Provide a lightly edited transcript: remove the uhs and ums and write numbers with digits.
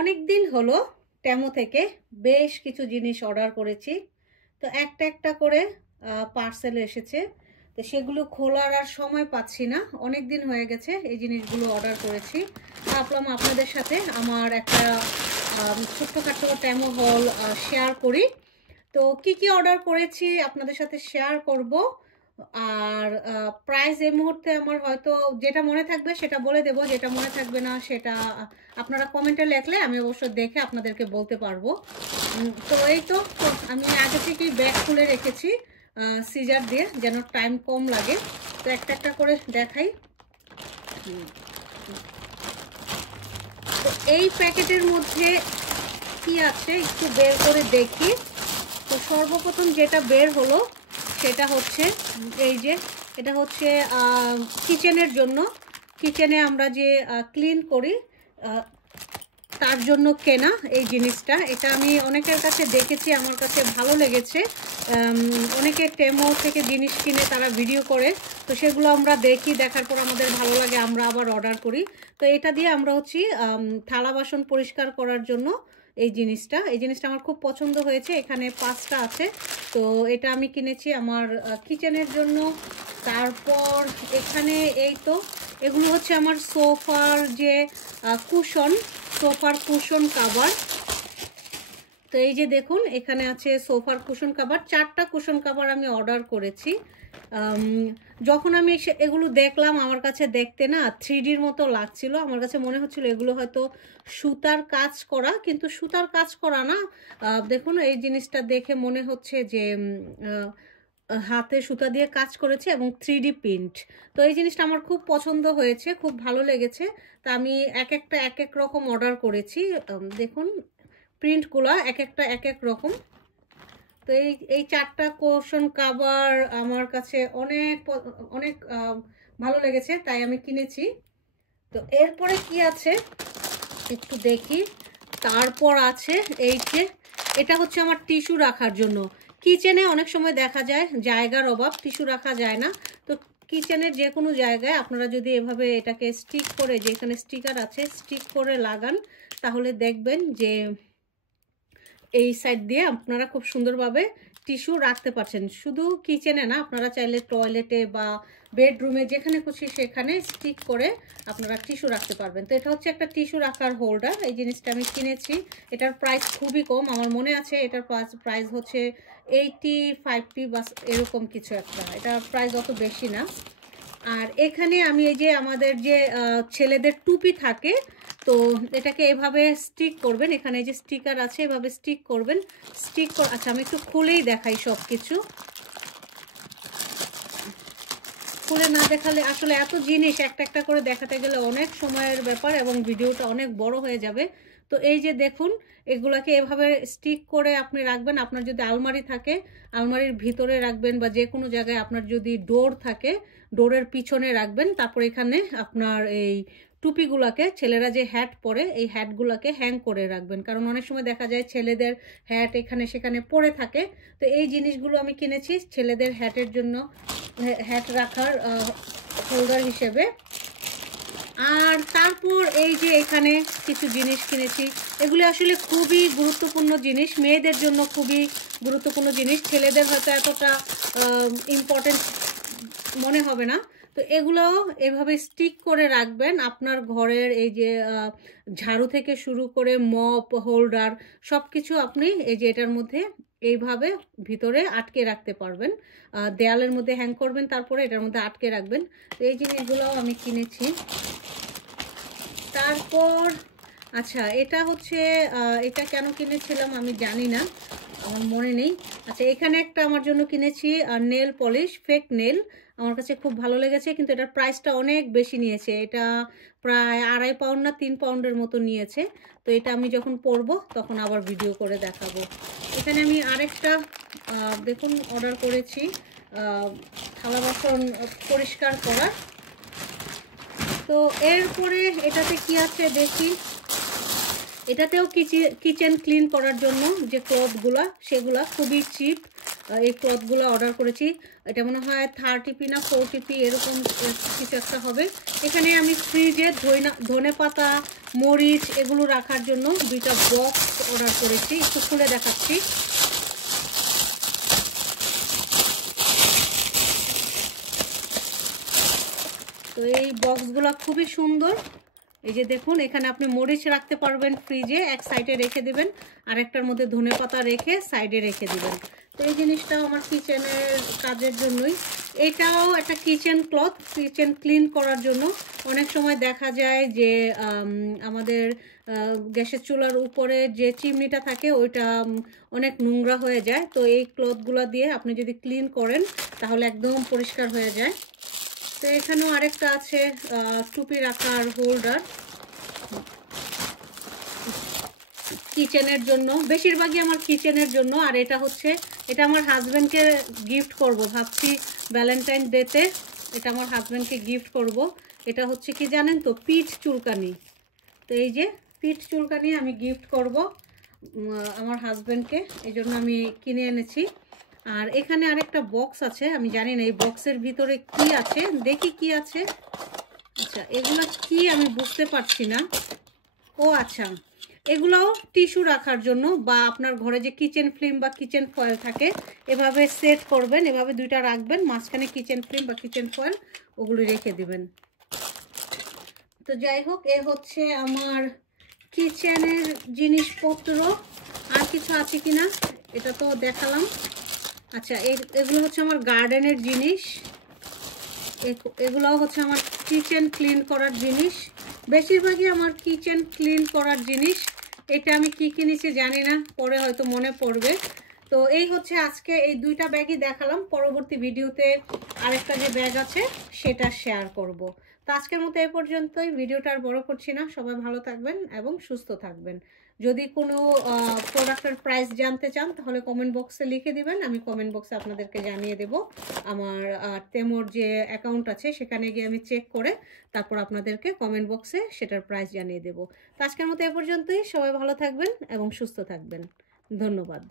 অনেক দিন হলো টেমো থেকে বেশ কিছু জিনিস অর্ডার করেছি। তো একটা একটা করে পার্সেল এসেছে। তো সেগুলো খোলার আর সময় পাচ্ছি না, অনেক দিন হয়ে গেছে এই জিনিসগুলো অর্ডার করেছি। ভাবলাম আপনাদের সাথে আমার একটা ছোট্টখাটো টেমো হল শেয়ার করি। তো কি কি অর্ডার করেছি আপনাদের সাথে শেয়ার করব। আর প্রাইস এই মুহূর্তে আমার হয়তো যেটা মনে থাকবে সেটা বলে দেব, যেটা মনে থাকবে না সেটা আপনারা কমেন্টে লিখলে আমি অবশ্য দেখে আপনাদেরকে বলতে পারবো। তো এই তো আমি আগে থেকেই ব্যাগ খুলে রেখেছি সিজার দিয়ে, যেন টাইম কম লাগে। তো একটা একটা করে দেখাই। তো এই প্যাকেটের মধ্যে কি আছে একটু বের করে দেখি। তো সর্বপ্রথম যেটা বের হলো সেটা হচ্ছে এই যে, এটা হচ্ছে কিচেনের জন্য। কিচেনে আমরা যে ক্লিন করি তার জন্য কেনা এই জিনিসটা। এটা আমি অনেকের কাছে দেখেছি, আমার কাছে ভালো লেগেছে। অনেকে টেমো থেকে জিনিস কিনে তারা ভিডিও করে, তো সেগুলো আমরা দেখি, দেখার পর আমাদের ভালো লাগে, আমরা আবার অর্ডার করি। তো এটা দিয়ে আমরা হচ্ছে থালা বাসন পরিষ্কার করার জন্য এই জিনিসটা আমার খুব পছন্দ হয়েছে। এখানে 5টা আছে, তো এটা আমি কিনেছি আমার কিচেনের জন্য। তারপর এখানে এই তো এগুলো হচ্ছে আমার সোফার যে সোফার কুশন কাভার। তো এই যে দেখুন এখানে আছে সোফার কুশন কাভার, 4টা কুশন কাভার আমি অর্ডার করেছি। যখন আমি এগুলো দেখলাম আমার কাছে দেখতে না 3Dর মতো লাগছিল। আমার কাছে মনে হচ্ছিল এগুলো হয়তো সুতার কাজ করা, কিন্তু সুতার কাজ করা না। দেখুন এই জিনিসটা দেখে মনে হচ্ছে যে হাতে সুতা দিয়ে কাজ করেছে এবং 3D প্রিন্ট। তো এই জিনিসটা আমার খুব পছন্দ হয়েছে, খুব ভালো লেগেছে। তা আমি এক একটা এক এক রকম অর্ডার করেছি। দেখুন প্রিন্টগুলো এক একটা এক এক রকম। তো এই 4টা কুশন কাভার আমার কাছে অনেক অনেক ভালো লেগেছে, তাই আমি কিনেছি। তো এরপরে কি আছে একটু দেখি। তারপর আছে এই যে, এটা হচ্ছে আমার টিস্যু রাখার জন্য। কিচেনে অনেক সময় দেখা যায় জায়গার অভাব, টিস্যু রাখা যায় না। তো কিচেনের যে কোনো জায়গায় আপনারা যদি এভাবে এটাকে স্টিক করে, যে এখানে স্টিকার আছে, স্টিক করে লাগান, তাহলে দেখবেন যে এই সাইড দিয়ে আপনারা খুব সুন্দরভাবে টিস্যু রাখতে পারছেন। শুধু কিচেনে না, আপনারা চাইলে টয়লেটে বা বেডরুমে যেখানে খুশি সেখানে স্টিক করে আপনারা টিস্যু রাখতে পারবেন। তো এটা হচ্ছে একটা টিস্যু রাখার হোল্ডার। এই জিনিসটা আমি কিনেছি, এটার প্রাইস খুবই কম। আমার মনে আছে এটার প্রাইস হচ্ছে 85p বা এরকম কিছু একটা, এটার প্রাইস অত বেশি না। আর এখানে আমি এই যে আমাদের যে ছেলেদের টুপি থাকে, তো এটাকে এভাবে স্টিক করবেন। এখানে যে স্টিকার আছে এভাবে স্টিক করবেন। আচ্ছা আমি একটু খুলেই দেখাই সব কিছু। খুলে না দেখালে আসলে এত জিনিস একটা একটা করে দেখাতে গেলে অনেক সময়ের ব্যাপার এবং ভিডিওটা অনেক বড় হয়ে যাবে। তো এই যে দেখুন এগুলাকে এভাবে স্টিক করে আপনি রাখবেন। আপনার যদি আলমারি থাকে আলমারির ভিতরে রাখবেন, বা যে কোনো জায়গায় আপনার যদি ডোর থাকে ডোরের পিছনে রাখবেন। তারপর এখানে আপনার এই টুপিগুলাকে, ছেলেরা যে হ্যাট পরে এই হ্যাটগুলোকে হ্যাং করে রাখবেন, কারণ অনেক সময় দেখা যায় ছেলেদের হ্যাট এখানে সেখানে পড়ে থাকে। তো এই জিনিসগুলো আমি কিনেছি ছেলেদের হ্যাটের জন্য, হ্যাট রাখার হোল্ডার হিসেবে। আর তারপর এই যে এখানে কিছু জিনিস কিনেছি, এগুলো আসলে খুবই গুরুত্বপূর্ণ জিনিস, মেয়েদের জন্য খুবই গুরুত্বপূর্ণ জিনিস, ছেলেদের হয়তো এতটা ইম্পর্টেন্ট মনে হবে না। তো এগুলোও এভাবে স্টিক করে রাখবেন। আপনার ঘরের এই যে ঝাড়ু থেকে শুরু করে মপ হোল্ডার সব কিছু আপনি এই যে এটার মধ্যে এইভাবে ভিতরে আটকে রাখতে পারবেন। দেয়ালের মধ্যে হ্যাং করবেন, তারপরে এটার মধ্যে আটকে রাখবেন। তো এই জিনিসগুলোও আমি কিনেছি। তারপর আচ্ছা এটা হচ্ছে এটা কেন কিনেছিলাম আমি জানি না, আমার মনে নেই। আচ্ছা এখানে একটা আমার জন্য কিনেছি নেল পলিশ, ফেক নেল। আমার কাছে খুব ভালো লেগেছে, কিন্তু এটার প্রাইসটা অনেক বেশি নিয়েছে। এটা প্রায় 2.5 পাউন্ড না 3 পাউন্ডের মতো নিয়েছে। তো এটা আমি যখন পরবো তখন আবার ভিডিও করে দেখাবো। এখানে আমি আরেকটা দেখুন অর্ডার করেছি থালা বাসন পরিষ্কার করার। তো এরপরে এটাতে কি আছে দেখি। এটাতেও কিচেন ক্লিন করার জন্য যে ক্লথগুলো সেগুলো খুবই চিপ। এই ক্লথগুলো অর্ডার করেছি, এটা মনে হয় 30p না 40p এরকম কিছু একটা হবে। এখানে আমি ফ্রিজে ধনে পাতা মরিচ এগুলো রাখার জন্য দুইটা বক্স অর্ডার করেছি, একটু খুলে দেখাচ্ছি। তো এই বক্সগুলো খুবই সুন্দর। এই যে দেখুন, এখানে আপনি মরিচ রাখতে পারবেন ফ্রিজে, এক সাইডে রেখে দিবেন, আর একটার মধ্যে ধনেপাতা রেখে সাইডে রেখে দিবেন। তো এই জিনিসটাও আমার কিচেনের কাজের জন্যই। এটাও একটা কিচেন ক্লথ, কিচেন ক্লিন করার জন্য। অনেক সময় দেখা যায় যে আমাদের গ্যাসের চুলার উপরে যে চিমনিটা থাকে ওইটা অনেক নোংরা হয়ে যায়। তো এই ক্লথগুলো দিয়ে আপনি যদি ক্লিন করেন তাহলে একদম পরিষ্কার হয়ে যায়। তো এখানেও আরেকটা আছে টুপি রাখার হোল্ডার, কিচেনের জন্য, বেশিরভাগই আমার কিচেনের জন্য। আর এটা হচ্ছে, এটা আমার হাজব্যান্ডকে গিফট করব ভাবছি ভ্যালেন্টাইন ডেতে, এটা আমার হাজব্যান্ডকে গিফট করব। এটা হচ্ছে কি জানেন তো, পিঠ চুলকানি। তো এই যে পিঠ চুলকানি আমি গিফট করব আমার হাজব্যান্ডকে, এই জন্য আমি কিনে এনেছি। আর এখানে আরেকটা বক্স আছে, আমি জানি না এই বক্সের ভিতরে কি আছে, দেখি কি আছে। আচ্ছা, এগুলো কি আমি বুঝতে পারছি না। ও আচ্ছা, এগুলোও টিস্যু রাখার জন্য, বা আপনার ঘরে যে কিচেন ফিল্ম বা কিচেন ফয়েল থাকে এভাবে সেট করবেন, এভাবে দুইটা রাখবেন, মাঝখানে কিচেন ফিল্ম বা কিচেন ফয়েল ওগুলো রেখে দিবেন। তো যাই হোক, এ হচ্ছে আমার কিচেনের জিনিসপত্র। আর কিছু আছে কিনা এটা তো দেখালাম। আচ্ছা, এগুলো হচ্ছে আমার গার্ডেনের জিনিস, এগুলো হচ্ছে আমার কিচেন ক্লিন করার জিনিস, বেশিরভাগই আমার কিচেন ক্লিন করার জিনিস। এটা আমি কি কিনেছি জানি না, পরে হয়তো মনে পড়বে। তো এই হচ্ছে আজকে এই দুইটা ব্যাগই দেখালাম, পরবর্তী ভিডিওতে আরেকটা যে ব্যাগ আছে সেটা শেয়ার করব। তো আজকের মতো এই পর্যন্তই, ভিডিওটা আর বড় করছি না। সবাই ভালো থাকবেন এবং সুস্থ থাকবেন। যদি কোনো প্রোডাক্টের প্রাইস জানতে চান তাহলে কমেন্ট বক্সে লিখে দিবেন, আমি কমেন্ট বক্সে আপনাদেরকে জানিয়ে দেব। আমার তেমোর যে অ্যাকাউন্ট আছে সেখানে গিয়ে আমি চেক করে তারপর আপনাদেরকে কমেন্ট বক্সে সেটার প্রাইস জানিয়ে দেব। তো আজকের মতো এ পর্যন্তই, সবাই ভালো থাকবেন এবং সুস্থ থাকবেন। ধন্যবাদ।